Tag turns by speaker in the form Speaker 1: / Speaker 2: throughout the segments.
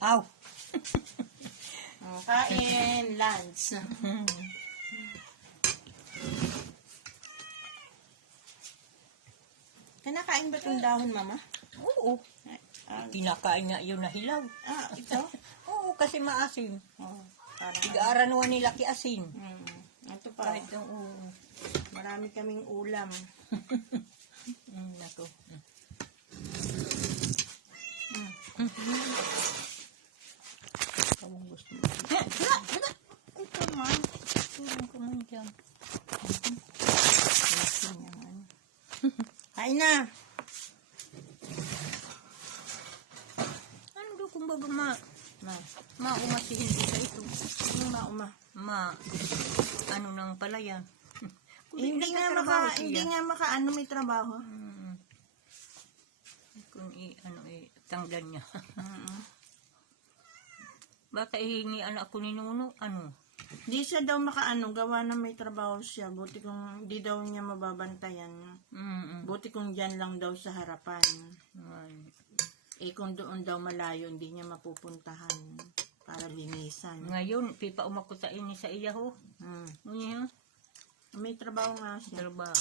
Speaker 1: Aw.
Speaker 2: Kain, lunch. Kinakain ba itong dahon, mama?
Speaker 1: Oo.
Speaker 2: Ah,
Speaker 1: Kinakain nga yun na hilaw.
Speaker 2: ah ito?
Speaker 1: Oo, kasi maasim.
Speaker 2: Oh, parang,
Speaker 1: Tiga-aranuan nila ki asin.
Speaker 2: hmm, ito pa.
Speaker 1: Kahit yung, oo.
Speaker 2: Marami kaming ulam.
Speaker 1: Mm, nako.
Speaker 2: Mm.
Speaker 1: Kung gusto mo.
Speaker 2: Ito, ma. Yan, ano. Kain na.
Speaker 1: Ano daw kung baga ma...
Speaker 2: Ma.
Speaker 1: Mauma si hindi sa ito.
Speaker 2: Ano ma, uma?
Speaker 1: Ma... Ano nang palayan. Kung
Speaker 2: Hindi nga maka,
Speaker 1: siya.
Speaker 2: hindi nga maka, ano may trabaho.
Speaker 1: Mm. Kung i, ano i, tanggal niya.
Speaker 2: Mm-mm.
Speaker 1: Baka ihingi anak ko ni Nuno, ano?
Speaker 2: Di siya daw makaano, gawa na may trabaho siya. Buti kung di daw niya mababantayan.
Speaker 1: Mm
Speaker 2: Buti kung dyan lang daw sa harapan. Eh kung doon daw malayo, hindi niya mapupuntahan para linisan.
Speaker 1: Ngayon, pipa umakutain ni sa iya ho.
Speaker 2: Hmm.
Speaker 1: Ngayon,
Speaker 2: May trabaho nga siya.
Speaker 1: trabaho.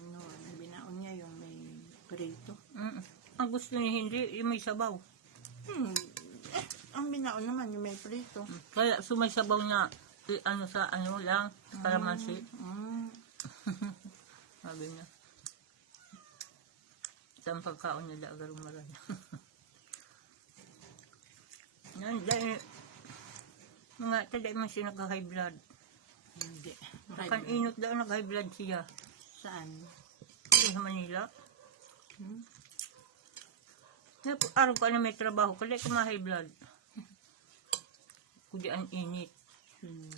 Speaker 2: Ano, ang binaon niya yung may prito.
Speaker 1: Mm. Ang gusto niya hindi, yung may sabaw.
Speaker 2: Hmm. Eh, ang binaon naman yung may prito.
Speaker 1: Kaya sumay sabaw niya, i, ano sa ano lang, kalamansi.
Speaker 2: Hmm.
Speaker 1: Sabi niya. Isang pagkaon niya agar umaral. Yan, dahil, mga taday man siya nagka-high blood.
Speaker 2: Hindi.
Speaker 1: Kan inot daw nag-high blood siya.
Speaker 2: Saan?
Speaker 1: Sa Manila.
Speaker 2: Hmm?
Speaker 1: Napo, araw ka na may trabaho, kaya ka ma-high blood. Kudi ang init.
Speaker 2: Hmm.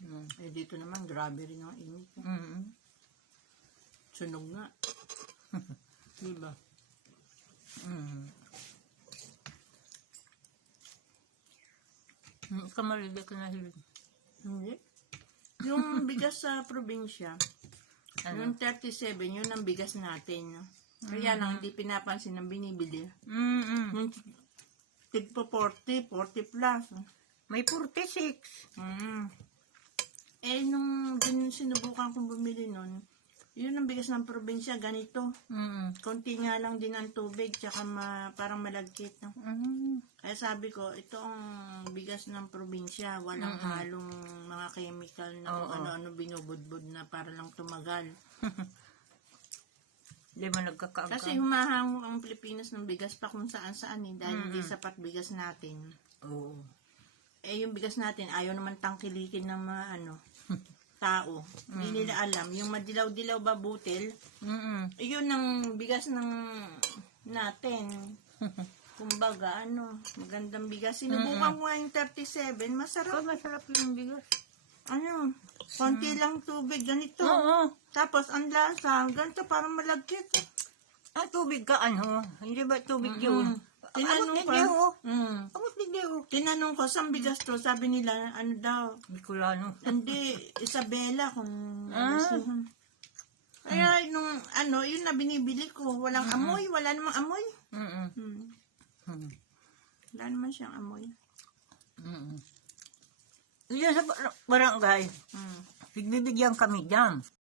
Speaker 1: Mm.
Speaker 2: Eh, dito naman, grabe rin ang init.
Speaker 1: Mm.
Speaker 2: Sunog nga. diba?
Speaker 1: Mm. Mm, kamalili ka na hilig.
Speaker 2: Hindi. Yung bigas sa probinsya,
Speaker 1: Ano?
Speaker 2: yung 37, yun ang bigas natin. No? Kaya lang, hindi pinapansin ang binibili.
Speaker 1: Mm, mm.
Speaker 2: Yung tigpo 40, 40 plus.
Speaker 1: May 46.
Speaker 2: Mm. Eh, nung din sinubukan kong bumili nun, yun ang bigas ng probinsya, ganito.
Speaker 1: Mm.
Speaker 2: Konti nga lang din ang tubig, tsaka ma, parang malagkit. No?
Speaker 1: Mm.
Speaker 2: Kaya sabi ko, ito ang bigas ng probinsya, walang halong mga chemical na kung ano-ano binubudbud na para lang tumagal.
Speaker 1: Di ba nagkakaaga?
Speaker 2: Kasi humahango ang Pilipinas ng bigas pa kung saan-saan eh, dahil hindi sapat bigas natin.
Speaker 1: Oo.
Speaker 2: Eh, yung bigas natin, ayaw naman tangkilikin ng mga ano, tao. Hindi nila alam. Yung madilaw-dilaw ba butil,
Speaker 1: Mm.
Speaker 2: yun ang bigas ng natin. Kumbaga, ano, magandang bigas. Sinubukan ko nga yung 37, masarap.
Speaker 1: Oh, masarap yung bigas.
Speaker 2: Ano, konti lang tubig, ganito.
Speaker 1: Oo.
Speaker 2: Tapos, ang lasa, ganito, parang malagkit.
Speaker 1: Ah, tubig ka ano? Hindi ba tubig yun?
Speaker 2: Tinanong
Speaker 1: Abot
Speaker 2: ko, mm,
Speaker 1: Abot ni Dio.
Speaker 2: tinanong ko, saan bigas to? Sabi nila, ano daw,
Speaker 1: Bicolano.
Speaker 2: hindi, Isabela, kung
Speaker 1: Ah.
Speaker 2: ano siya. Kaya, nung, ano, yun na binibili ko, walang amoy, wala namang amoy.
Speaker 1: Mm-mm.
Speaker 2: Hmm.
Speaker 1: Mm.
Speaker 2: Wala naman siyang amoy.
Speaker 1: Mm-mm. Yan sa bar- barangay,
Speaker 2: Hmm.
Speaker 1: nagbibigyan kami dyan.